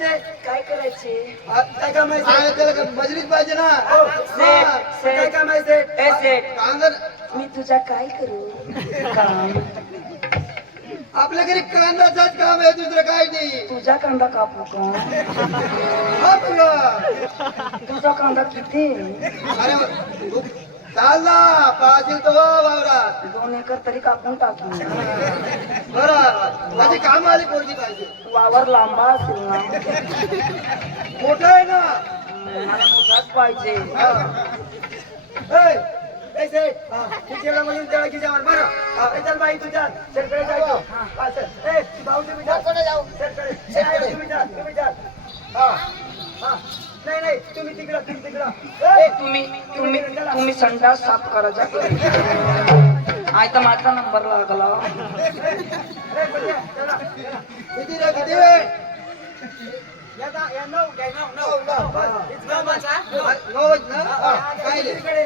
करायचे काय करायचे? काय काम आहे काय त्याला मजलीच पाहिजे ना. सेठ, काय सेठ. काम आहे सेठ? ए सेठ, कांदा मी तुझा काय करू? काम. आपल्या घरी कांदाचाच काम आहे, दुसरं काय नाही. तुझा कांदा कापू का? हा तुला तुझा कांदा किती? अरे तू चाल ना, पाहशील तो वावरात. 2 एकर तरी कापून टाकू. बरं माझी काम आली कोणती पाहिजे. वावर लांबा असेल ना? मोठं आहे ना. मला मोठाच पाहिजे. ए सेठ तुझ्याला म्हणून त्याला की जेवण बरं चल बाई तुझ्या शेरकडे जायचो ए भाऊ तुम्ही जा जाऊ शेरकडे तुम्ही जा हा नाही नाही तुम्ही तिकडं ए, तुम्ही संडास साफ करायचा. आय तर माझा नंबर लागला. किती रे किती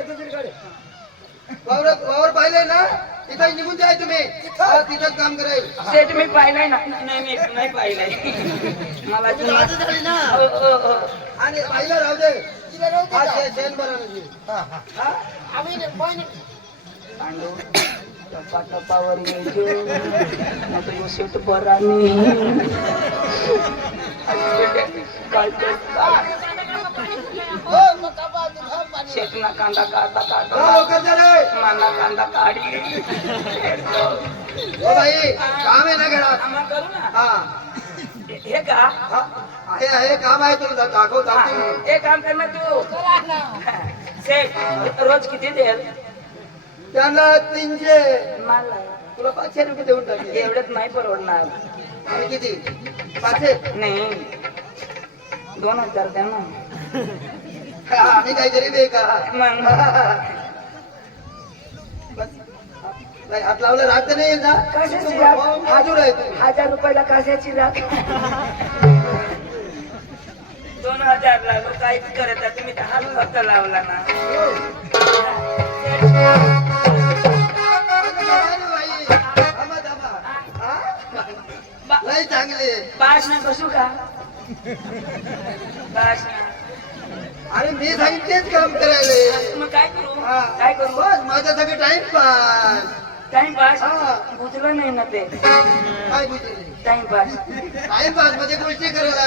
दुसरीकडे वावर पाहिले ना, तिथं निघून जाय तुम्ही. तिथंच काम करायचं. सेठ मी पाहिलंय ना? नाही मी नाही पाहिलंय. मला लाज झाली ना. आणि पाहिलं राहू दे. हा शेण बरं नाही. पांडू टपाटपावर येतो शेट बरा नाही. काय शेटना कांदा काढता काढता लवकर जा रे. माना कांदा काढी. ओ भाई काम आहे ना घरात. आम्हा करू ना. हा हे का? हे काम आहे, तुला दाखवतो. हे काम कर ना तू. सेठ रोज किती देल? त्यांना 300. मला तुला 500 रुपये देऊन टाकले. एवढ्यात नाही परवडणार. आणि किती 500? नाही 2000 द्या ना. आम्ही काही गरीब आहे का? मग बस. नाही, हात लावलं राहत नाही ना. कशाची राख? हाजूर आहे तू. 1000 रुपयाला कशाची राख? 2000 लागलो काहीच करत आहे. तुम्ही 10 फक्त लावला ना. थांबा, थांबा. हा? लय चांगले. भाषण कसू का? भाषण अरे मी सांगितलं तेच काम करायला. मग काय करू? हा. काय करू? बस माझं सगळं टाइमपास. टाइमपास हा. बुजलं नाही ना ते. काय बुजले? टाइमपास टाइमपास मध्ये गोष्टी करायला.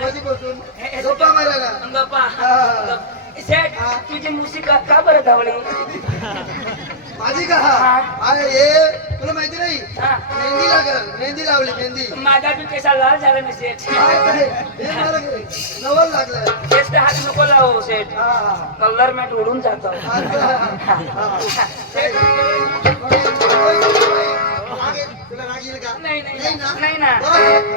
कधी बसून गप्पा मारायला. गप्पा. हा. सेठ हा. तुझी मुसिक का बरं धावली? माझी का? हा. अरे हे तुला माहिती नाही. हा. मेहंदी लागल. मेहंदी लावली मेहंदी. माझा बी केसा लाल झाला ना सेठ. काय काय? हे मला नवल लागलं. केस तर हात नको लावू सेठ. हा. कलर मॅट उडून जातो. सेठ, तुला राग येईल का? नाही नाही नाही ना? नाही ना.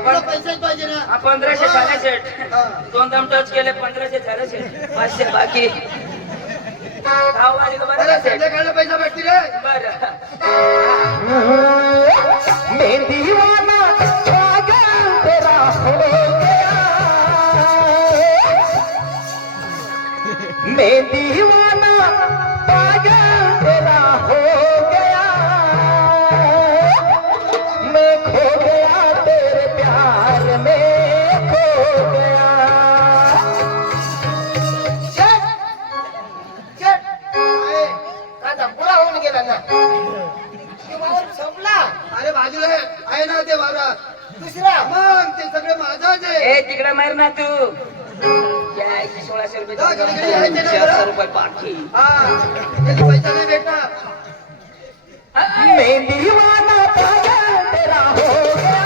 तुला पैसेच पाहिजे ना. 1500 झाले सेठ. हा. 2 दम टच केले 1500 झाले सेठ. 500 बाकी. भाव आली का बरं अरे का सेठ? संध्याकाळला पैसा भेटतील रे. बरं. मैं दीवाना पागल तेरा हो गया, मैं दीवाना पागल तेरा हो गया, मैं खो गया तेरे प्यार में खो गया. अरे बाजूला आहे ना ते वावरात. दुसरा मग ते सगळे माझाच आहे. ए तिकडे मार ना तू. या 1600 रुपये जा, घरी घरी यायचे ना 400 बरं. रुपये बाकी. हा त्याचे पैसा नाही भेटणार. मैं दीवाना पागल तेरा हो गया,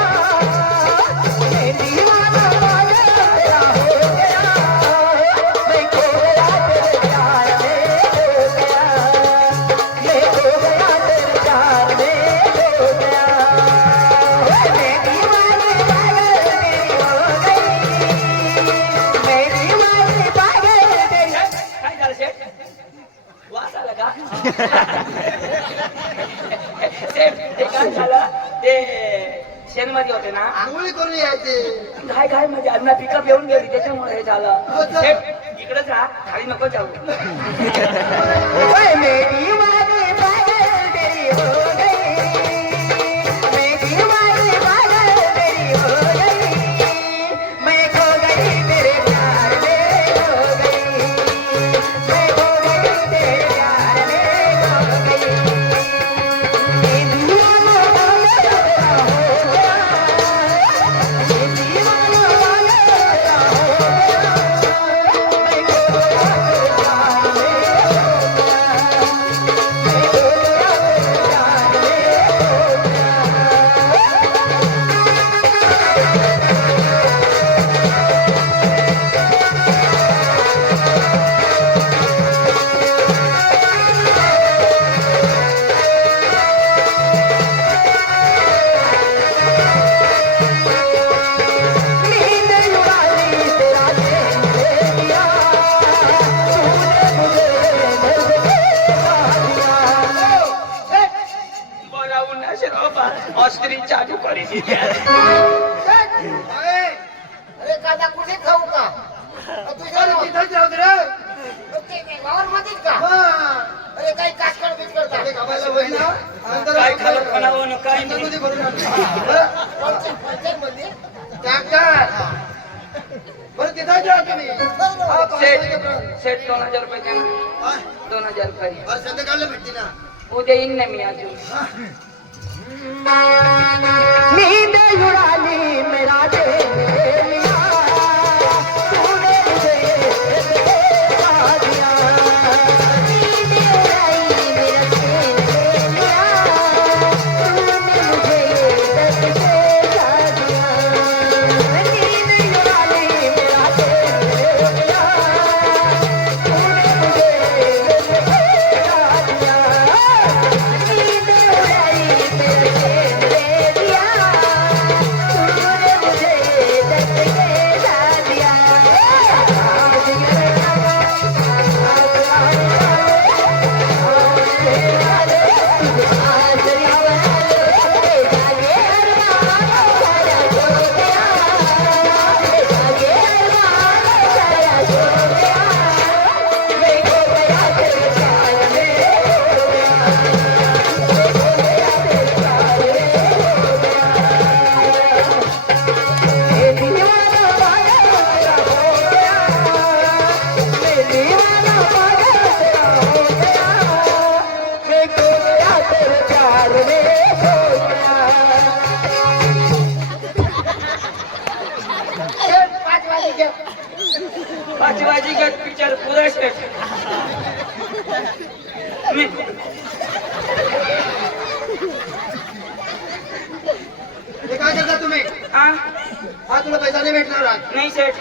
मैं दीवाना पागल तेरा हो गया, मैं खो गया तेरे प्यार में खो गया, मैं खो गया तेरे प्यार में खो गया, मैं दीवानी पागल तेरी हो गई, मैं दीवानी पागल तेरी. काय झालं शेठ? वास आला का? शेठ, ते काय झालं? ते शेणमध्ये होते ना. आंघोळी करून यायचे. घाय घाय म्हणजे अन्न पिकअप येऊन गेली त्याच्यामुळे हे झालं. अच्छा. शेठ, इकडेच राहा, खाली नको जाऊ. ओए मैं दीवानी पागल तेरी हो गई, मैं दीवानी पागल तेरी हो गई, मैं अस्त्री चालू करी दिली. अरे कांदा कुठे खाऊ का तुझ्या तिथंच राहू दे रे. वावर मध्येच का हा. अरे काही कासकड बिस्कड का ते कामाला होईल ना. नंतर काय खालं खाणावं न काय नाही. नंतर भरून आणू. पंचायत मध्ये ट्रॅक्टर. बरं तिथंच राहा तुम्ही. हा, सेठ 5,000 2000 रुपये द्या ना. हा. 2000 रुपये बरं संध्याकाळला भेटते ना. उद्या येईन ना मी अजून. नींद उड़ाली मेरा दिल लिया तूने मुझे बता दिया नींद उड़ाई मेरा दिल लिया तूने मुझे दर्द से जा दिया नींद उड़ाली मेरा दिल लिया तूने मुझे दर्द से जा दिया नींद उड़ाई मेरा पाचवाजी गट पिक्चर पुरा सेट. मी हे काय करता तुम्ही? आ हा तुला पैसा नाही भेटणार आज. नाही सेठ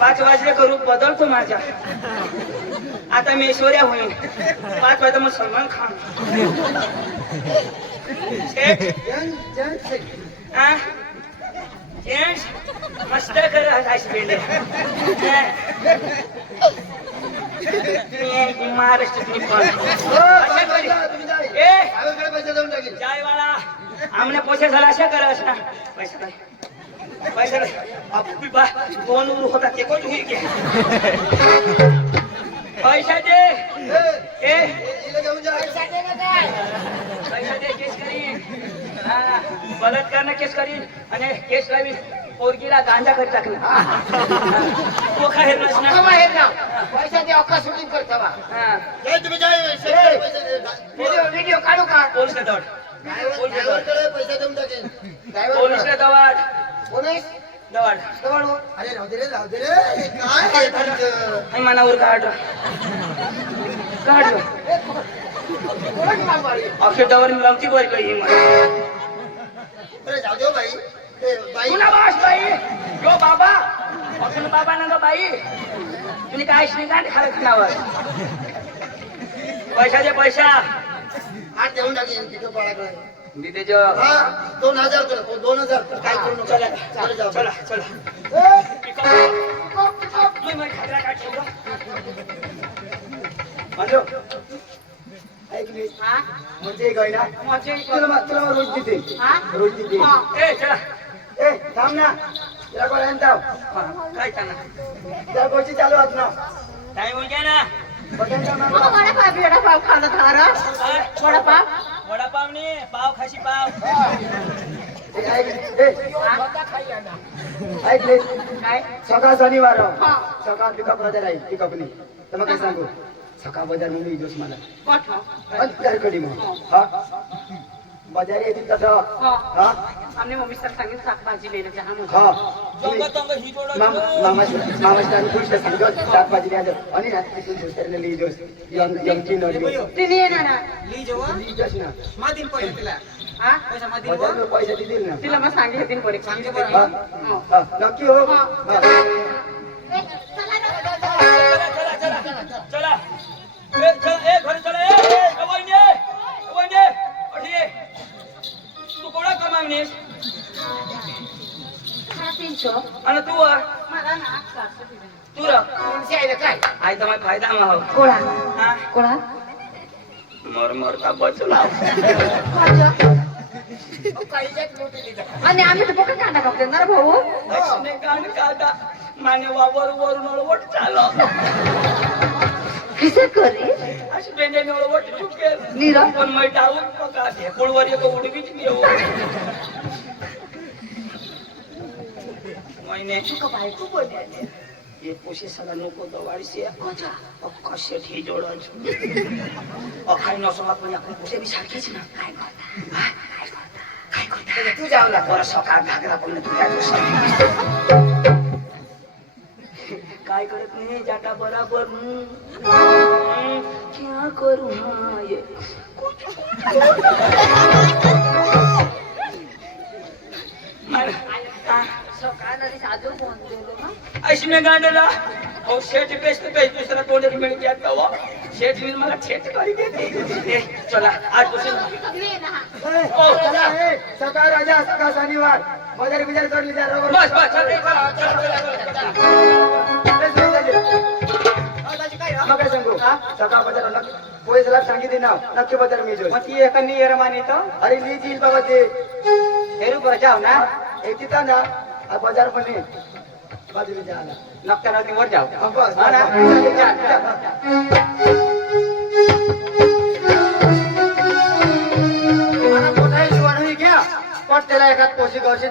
5 वाजले का रूप बदलतो माझ्या. आता मी ऐश्वर्या होईन. 5 वाजता मग सलमान खान. सेठ आ जेंट्स मस्त कर हॉस्पिटल. महाराष्ट्रातली पण अशा करी. ए गावाकडे पैसा देऊन टाकेल. जाय बाळा आमने पैसे झाला अशा करस ना. पैसा नाही पैसा नाही. आपली बा 2 वर होता ते कोण होईल की पैसा दे. ए हिला घेऊन जा. पैसा दे केस करीन. हा बलात्कार केस करीन आणि केस लावीन पोरगीला गांजा कर टाकला. तो काय हेरलास ना. पैसा दे अख्खा शूटिंग करता बा हा जाय तुम्ही जाय. शेतकरी पैसे दे. व्हिडिओ काढू का पोलीसला दौड. ड्रायव्हरकडे पैसा देऊन टाकेल. पोलीसला दवाड पोलीस दवाड. जवळ हो. अरे राहू दे रे राहू दे रे. हे काय आहे तुमचं? आणि मनावर काढ काढ कोण मारवाडी? अक्षरदावर लावती वर काही अरे जाऊ दे बाई. ए, बाई तुला बास बाई यो बाबा अक्षर बाबा ना ग बाई तुम्ही काय श्रीकांत खाल खानावर. पैसा दे पैसा. हात देऊन टाकेल तिथं बाळाकडे. दिदे जो हा 2,000 कर. 2,000 कर. काय करू नका. चला चला जाऊ. चला चला. हॅलो ऐक मी म्हणजे काय ना तुला मग रोज देते रोज देते ए चला ए थांब ना तुला कोण आणताव काय करणार त्या गोष्टी चालू आहेत ना टाइम होईल काय ना. बघायचा ना वडापाव खाणं थारा वडापाव वडापाव नाही पाव खाशी पाव. ऐकले काय सकाळ शनिवार हा. सकाळ पिकअप बाजार आहे पिकअपनी तर मग काय सांगू सकाळ बाजार म्हणून इजोस मला पाठव कधी मग हा बाजार येतील तसं हा आमने मम्मी सर सांगितलं शाकभाजी लेणं चहा हा तंग तंग ही जोडा मामाची गोष्ट सांगत शाकभाजी द्यायचं आणि ना तिथून दुसऱ्याला लिहिजोस यमकी नडी तिने येणार ना लिहिजोस ना हा बाजारला पैसे दितील ना तिला मग सांगितलं पोरी हा? हा, नक्की हो हा. हा. चला चला ए चला ए घरी चला ए वहिनी अठी ये. तू कोणा कमावणीस आणि तू मला ना तू र काय आई तर माझा फायदा मग कोळा हा कोळा मर मरता बचला आणि आम्ही तर बघा कांदा कापते ना रे भाऊ अशने गाण काढा माने वावर वरून ओळवट चालो किसे करी अशी बेंडेने ओळवट चुके नीरा पण मै डाऊन पका ढेकुळवर एक उडवीच घेऊ मैंने बायको बोलले ये पोशे साला नको दवाडीसे अक्का शेठ हे जोडन अखाई नसला पण आपण पोशे बी सारखीच ना काय करता तू जाऊला बरं सकाळ घागरा पण तुझ्या काय करत नाही जाटा बराबर क्या करू हा ये अशी मी गांडला अहो शेठ बेस्ट बेस्ट दुसरा तोंड मिळून घ्या हो शेठ मी मला ठेच करी देते चला आजपासून सकाळ राजा सकाळ शनिवार बाजारी बिजारी चढली जा रबर बस बस मग काय सांगू सकाळ बाजार नक्की पोलीसला सांगितले नाव नक्की बाजार मी जोड ती एका नियर माने तो अरे मी जील बाबा ते हेरू पर जाओ ना एक तिथं ना आ बाजार पण आहे बाजूला जायला नक्का नव्हती वर जाओ हा, बस हा ना? मला कोणाही शिवाय घ्या पण त्याला एखाद पोशी गवशी